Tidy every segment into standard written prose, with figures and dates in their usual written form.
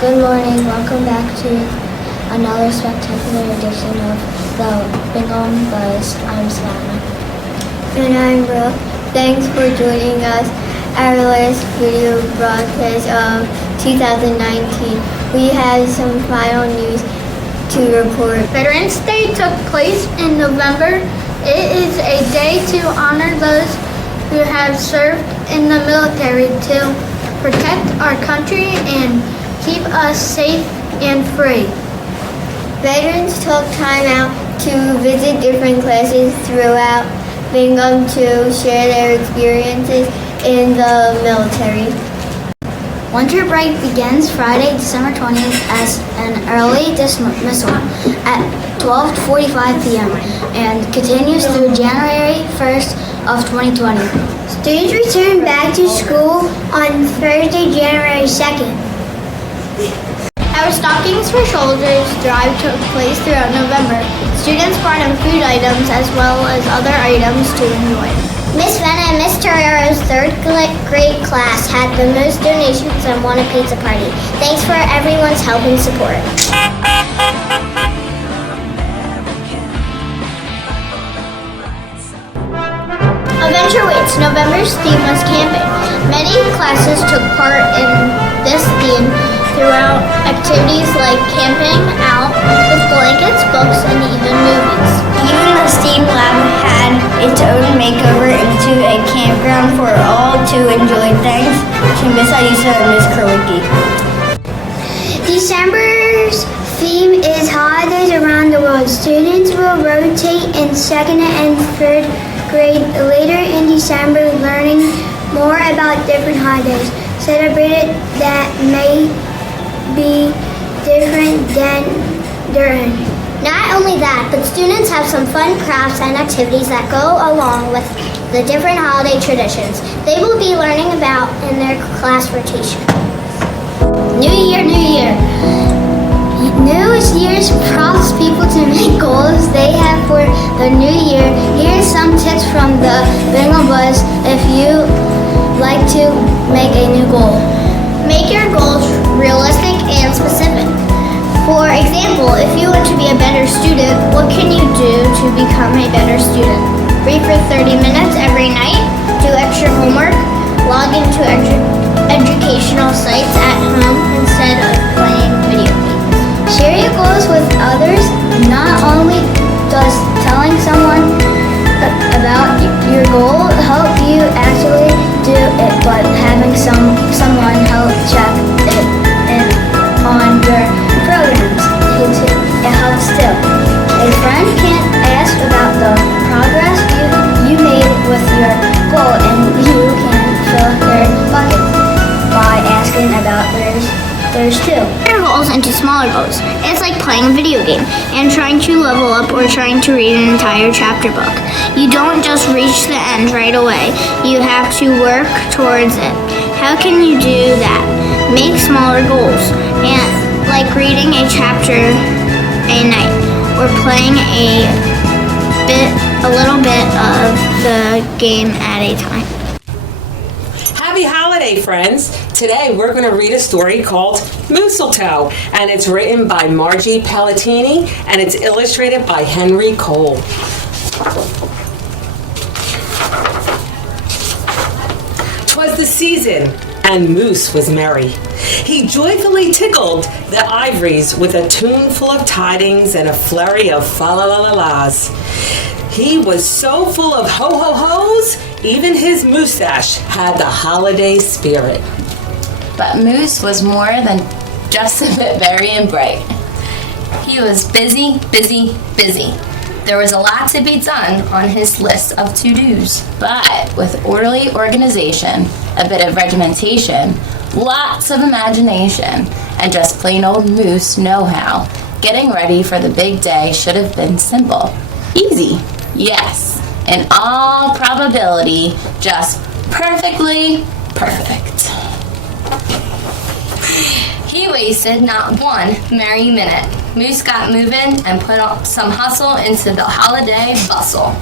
Good morning. Welcome back to another spectacular edition of the Bingham Buzz. I'm Savannah. And I'm Brooke. Thanks for joining us. Our last video broadcast of 2019. We have some final news to report. Veterans Day took place in November. It is a day to honor those who have served in the military to protect our country and keep us safe and free. Veterans took time out to visit different classes throughout Bingham to share their experiences in the military. Winter break begins Friday, December 20th as an early dismissal at 12:45 p.m. and continues through January 1st of 2020. Students return back to school on Thursday, January 2nd. Our Stockings for Soldiers drive took place throughout November. Students brought in food items as well as other items to enjoy. Miss Venna and Miss Torrero's third grade class had the most donations and won a pizza party. Thanks for everyone's help and support. Adventure Waits, November's theme was camping. Many classes took part in this theme throughout activities like camping out with blankets, books, and even movies. Even the STEAM lab had its own makeover into a campground for all to enjoy thanks to Miss Aisa and Miss Kerwicki. December's theme is holidays around the world. Students will rotate in second and third grade later in December, learning more about different holidays celebrated that may be different than their own. Not only that, but students have some fun crafts and activities that go along with the different holiday traditions they will be learning about in their class rotation. New Year, New Year. New Year's prompts people to make goals they have for the new year. Here's some tips from the Bingham Buzz if you like to make a new goal. Make your goals realistic and specific. For example, if you want to be a better student, what can you do to become a better student? Read for 30 minutes every night, do extra homework, log into educational sites at home instead of playing video games. Share your goals with others. Not only does telling someone about your goal help you actually do it, but having someone help check it in on your programs, it helps too. A friend can ask about the progress you made with your goal, and you can fill their bucket by asking about theirs too. Your goals into smaller goals. It's like playing a video game and trying to level up or trying to read an entire chapter book. You don't just reach the end right away. You have to work towards it. How can you do that? Make smaller goals, and like reading a chapter a night or playing a little bit of the game at a time. Happy holiday, friends! Today we're going to read a story called Mistletoe, and it's written by Margie Palatini, and it's illustrated by Henry Cole. 'Twas the season, and Moose was merry. He joyfully tickled the ivories with a tune full of tidings and a flurry of fa-la-la-la-las. He was so full of ho-ho-hos, even his mustache had the holiday spirit. But Moose was more than just a bit merry and bright. He was busy, busy, busy. There was a lot to be done on his list of to-dos. But with orderly organization, a bit of regimentation, lots of imagination, and just plain old Moose know-how, getting ready for the big day should have been simple. Easy, yes. In all probability, just perfectly perfect. He wasted not one merry minute. Moose got moving and put some hustle into the holiday bustle.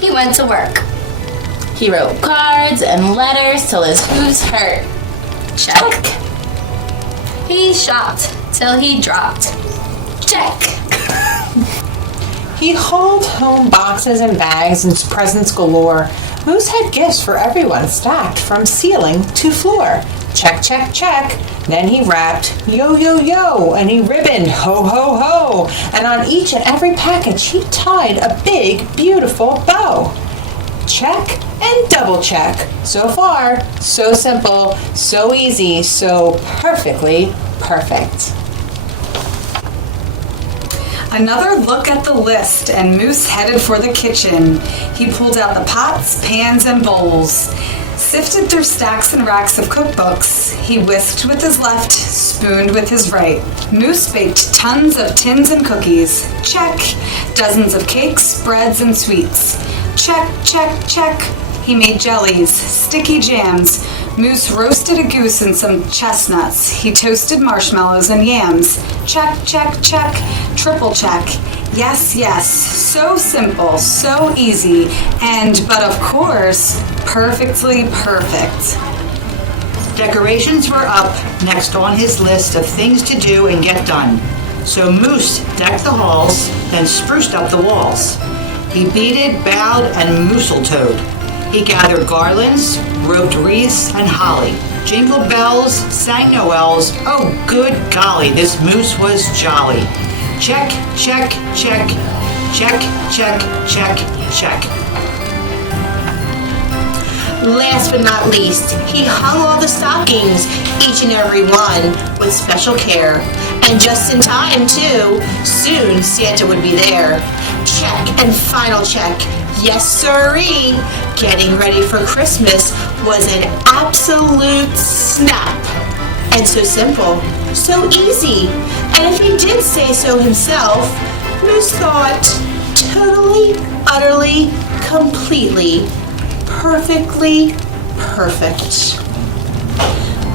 He went to work. He wrote cards and letters till his hooves hurt. Check. He shopped till he dropped. Check. He hauled home boxes and bags and presents galore. Moose had gifts for everyone stacked from ceiling to floor. Check, check, check. Then he rapped, yo, yo, yo, and he ribboned, ho, ho, ho. And on each and every package, he tied a big, beautiful bow. Check and double check. So far, so simple, so easy, so perfectly perfect. Another look at the list, and Moose headed for the kitchen. He pulled out the pots, pans, and bowls, sifted through stacks and racks of cookbooks. He whisked with his left, spooned with his right. Moose baked tons of tins and cookies. Check. Dozens of cakes, breads, and sweets. Check, check, check. He made jellies, sticky jams. Moose roasted a goose and some chestnuts. He toasted marshmallows and yams. Check, check, check. Triple check. Yes, yes. So simple, so easy, but of course, perfectly perfect. Decorations were up next on his list of things to do and get done. So Moose decked the halls, then spruced up the walls. He beaded, bowed, and moosel-toed. He gathered garlands, roped wreaths, and holly. Jingled bells, sang noels. Oh, good golly, this Moose was jolly. Check, check, check, check, check, check, check. Last but not least, he hung all the stockings, each and every one, with special care. And just in time, too. Soon Santa would be there. Check and final check. Yes, sirree. Getting ready for Christmas was an absolute snap. And so simple, so easy. And if he did say so himself, Moose thought totally, utterly, completely, perfectly perfect.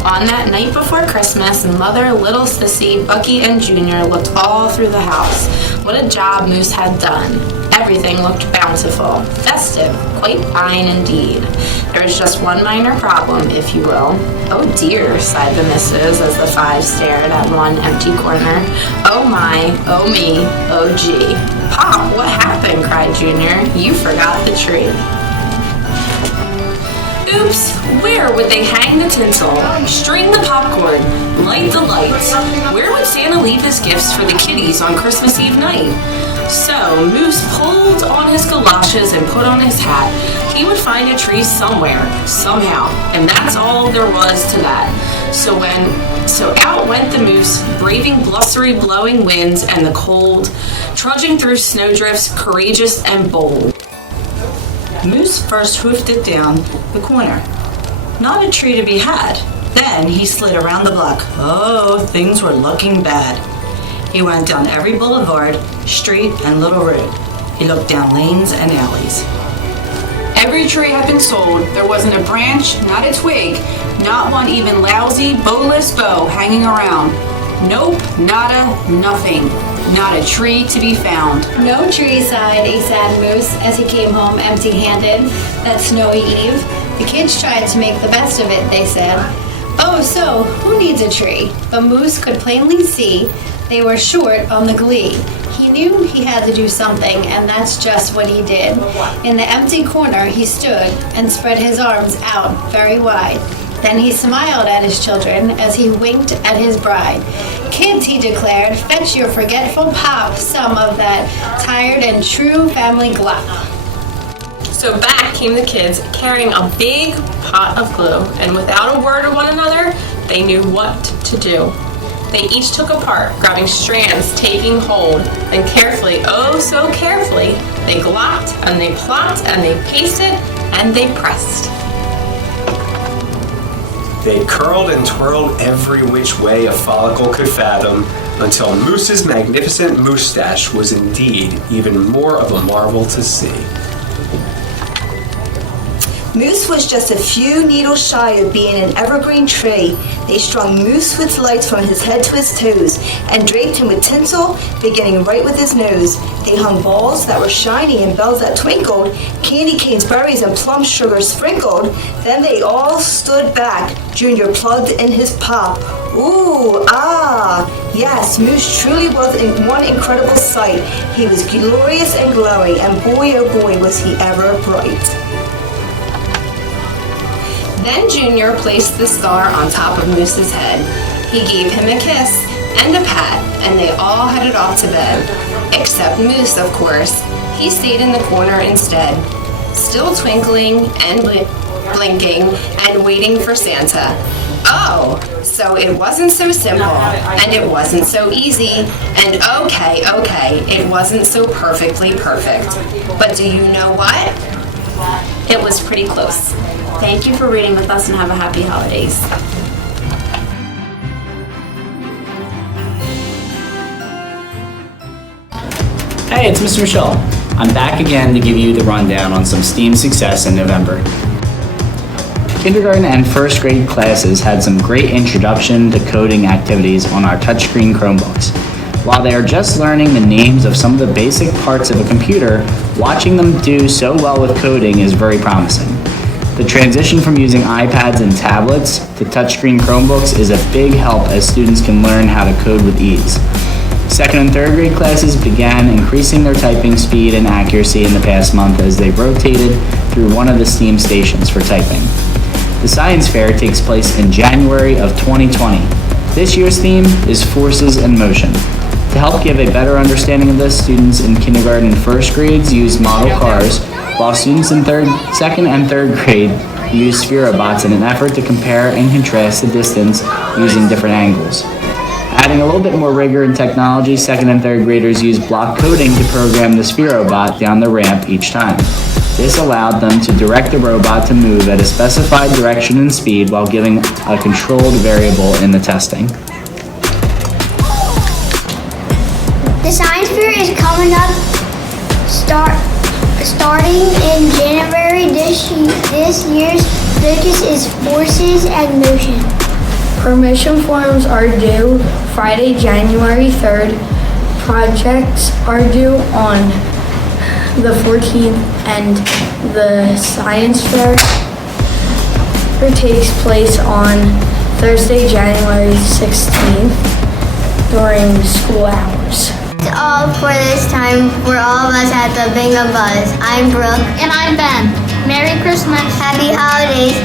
On that night before Christmas, Mother, Little Sissy, Bucky, and Junior looked all through the house. What a job Moose had done. Everything looked bountiful, festive, quite fine indeed. There was just one minor problem, if you will. Oh dear, sighed the missus as the five stared at one empty corner. Oh my, oh me, oh gee. Pop, what happened? Cried Junior. You forgot the tree. Oops, where would they hang the tinsel, string the popcorn, light the lights? Where would Santa leave his gifts for the kiddies on Christmas Eve night? So Moose pulled on his galoshes and put on his hat. He would find a tree somewhere, somehow, and that's all there was to that. So out went the Moose, braving blustery blowing winds and the cold, trudging through snowdrifts, courageous and bold. Moose first hoofed it down the corner. Not a tree to be had. Then he slid around the block. Oh, things were looking bad. He went down every boulevard, street, and little road. He looked down lanes and alleys. Every tree had been sold. There wasn't a branch, not a twig, not one even lousy, bowless bough hanging around. Nope, nada, nothing. Not a tree to be found. No tree, sighed a sad Moose as he came home empty-handed that snowy eve. The kids tried to make the best of it, they said. Oh, so, who needs a tree? But Moose could plainly see they were short on the glee. He knew he had to do something, and that's just what he did. In the empty corner he stood and spread his arms out very wide. Then he smiled at his children as he winked at his bride. Kids, he declared, fetch your forgetful pop some of that tired and true family glop. So back came the kids carrying a big pot of glue, and without a word to one another, they knew what to do. They each took a part, grabbing strands, taking hold, then carefully, oh so carefully, they glopped and they plopped and they pasted and they pressed. They curled and twirled every which way a follicle could fathom, until Moose's magnificent moustache was indeed even more of a marvel to see. Moose was just a few needles shy of being an evergreen tree They strung Moose with lights from his head to his toes and draped him with tinsel, beginning right with his nose. They hung balls that were shiny and bells that twinkled, candy canes, berries, and plum sugar sprinkled. Then they all stood back, Junior plugged in his pop. Ooh, ah, yes, Moose truly was one incredible sight. He was glorious and glowing, and boy, oh boy, was he ever bright. Then Junior placed the star on top of Moose's head. He gave him a kiss and a pat, and they all headed off to bed. Except Moose, of course. He stayed in the corner instead, still twinkling and blinking and waiting for Santa. Oh, so it wasn't so simple, and it wasn't so easy, and okay, it wasn't so perfectly perfect. But do you know what? It was pretty close. Thank you for reading with us and have a happy holidays. Hey, it's Mr. Michelle. I'm back again to give you the rundown on some STEAM success in November. Kindergarten and first grade classes had some great introduction to coding activities on our touchscreen Chromebooks. While they are just learning the names of some of the basic parts of a computer, watching them do so well with coding is very promising. The transition from using iPads and tablets to touchscreen Chromebooks is a big help as students can learn how to code with ease. Second and third grade classes began increasing their typing speed and accuracy in the past month as they rotated through one of the STEAM stations for typing. The Science Fair takes place in January of 2020. This year's theme is Forces in Motion. To help give a better understanding of this, students in kindergarten and first grades use model cars, while students in second and third grade use spherobots in an effort to compare and contrast the distance using different angles. Adding a little bit more rigor in technology, second and third graders use block coding to program the spherobot down the ramp each time. This allowed them to direct the robot to move at a specified direction and speed while giving a controlled variable in the testing. The Science Fair is coming up starting in January. This year's focus is Forces and Motion. Permission forms are due Friday, January 3rd. Projects are due on the 14th, and the Science Fair takes place on Thursday, January 16th during school hours. That's all for this time for all of us at the Bingham Buzz. I'm Brooke. And I'm Ben. Merry Christmas. Happy holidays.